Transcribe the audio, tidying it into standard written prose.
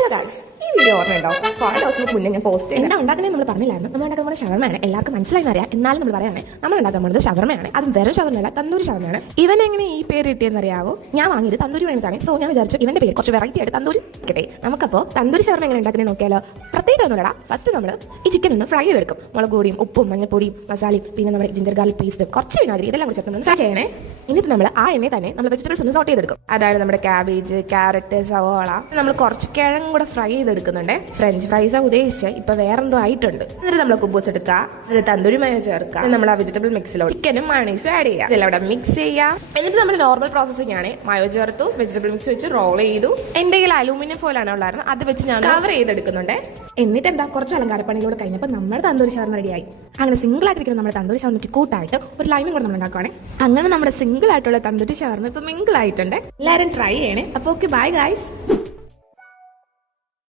Hello guys, ഈ video ഓർമ്മയുണ്ടോ? കുറേ ദിവസങ്ങൾക്ക് മുന്നേ ഞാൻ പോസ്റ്റ് എന്താ ഉണ്ടാക്കുന്നത് നമ്മൾ പറഞ്ഞില്ലായിരുന്നു. നമ്മൾ ഉണ്ടാക്കുന്ന ഷവർമയാണ്. എല്ലാവർക്കും മനസ്സിലായി അറിയാം. എന്നാലും നമ്മൾ പറയുകയാണ്, നമ്മൾ ഉണ്ടാക്കാൻ പോകുന്നത് ഷവർമയാണ്. അതും വെറും ഷവർമയല്ല, തന്തൂരി ഷവർമയാണ്. ഇവൻ എങ്ങനെ ഈ പേര് കിട്ടിയെന്ന് അറിയാവോ? ഞാൻ വാങ്ങിയത് തന്തൂരി വേണസാണ്. സോ ഞാൻ വിചാരിച്ചു ഇവന്റെ പേര് കുറച്ച് വെറൈറ്റി ആയിട്ട് തന്തൂരി കിട്ടേ. നമുക്കപ്പോൾ തന്തൂരി ഷവർമ എങ്ങനെ ഉണ്ടാക്കുന്നത് നോക്കിയാലോ? പ്രത്യേകിച്ച് ഒന്നുമില്ലടാ. ഫസ്റ്റ് നമ്മൾ ഈ ചിക്കൻ ഒന്ന് ഫ്രൈ ചെയ്തെടുക്കും. മുളക് പൊടിയും ഉപ്പും മഞ്ഞപ്പൊടിയും മസാലയും പിന്നെ നമ്മുടെ ജിഞ്ചർ ഗാർലിക് പേസ്റ്റും കുറച്ച് വിനാഗിരി ഇതെല്ലാം കൂടി ചേർത്ത് ഫ്രൈ ചെയ്യണേ. എന്നിട്ട് നമ്മൾ ആ എണ്ണയിൽ തന്നെ നമ്മൾ വെജിറ്റബിൾസ് ഒന്ന് സോട്ട് ചെയ്തെടുക്കും. അതായത് നമ്മുടെ ക്യാബേജ്, ക്യാരറ്റ്, സവോള. നമ്മൾ കുറച്ച് കിഴങ്ങും കൂടെ ഫ്രൈ ചെയ്തെടുക്കുന്നുണ്ട്. ഫ്രഞ്ച് ഫ്രൈസാ ഉദ്ദേശിച്ച് ഇപ്പൊ വേറെന്തോ ആയിട്ടുണ്ട്. എന്നിട്ട് നമ്മൾ കുബൂസ് എടുക്കുക, എന്നിട്ട് തന്തൂരി മയോ ചേർക്കുക, നമ്മൾ ആ വെജിറ്റബിൾ മിക്സിലോട്ട് ചിക്കനും മയോണൈസും ആഡ് ചെയ്യുക. ഇതെല്ലാം അവിടെ മിക്സ് ചെയ്യുക. എന്നിട്ട് നമ്മൾ നോർമൽ പ്രോസസ്സിംഗ് ആണ്. മയോ ചേർത്തു, വെജിറ്റബിൾ മിക്സ് വെച്ച് റോൾ ചെയ്തു. എന്റെ കയ്യിൽ അലൂമിനിയം ഫോയിലാണ് ഉള്ളായിരുന്നു, അത് വെച്ച് ഞാൻ കവർ ചെയ്തെടുക്കുന്നുണ്ട്. എന്നിട്ട് എന്താ കുറച്ച് അലങ്കാരപ്പണിയിലൂടെ കഴിഞ്ഞപ്പോൾ നമ്മുടെ തന്തൂരി ഷവർമ റെഡിയായി. അങ്ങനെ സിംഗിൾ ആയിട്ടിരിക്കുന്ന നമ്മുടെ തന്തൂരി ഷവർമയ്ക്ക് കൂട്ടായിട്ട് ഒരു ലൈനും കൂടെ നമ്മൾ ഉണ്ടാക്കുകയാണ്. അങ്ങനെ നമ്മുടെ സിംഗിൾ ആയിട്ടുള്ള തന്തൂരി ഷവർമ ഇപ്പൊ മിംഗിൾ ആയിട്ടുണ്ട്. എല്ലാവരും ട്രൈ ചെയ്യണേ. അപ്പോൾ ഓക്കെ, ബൈ ഗൈസ്.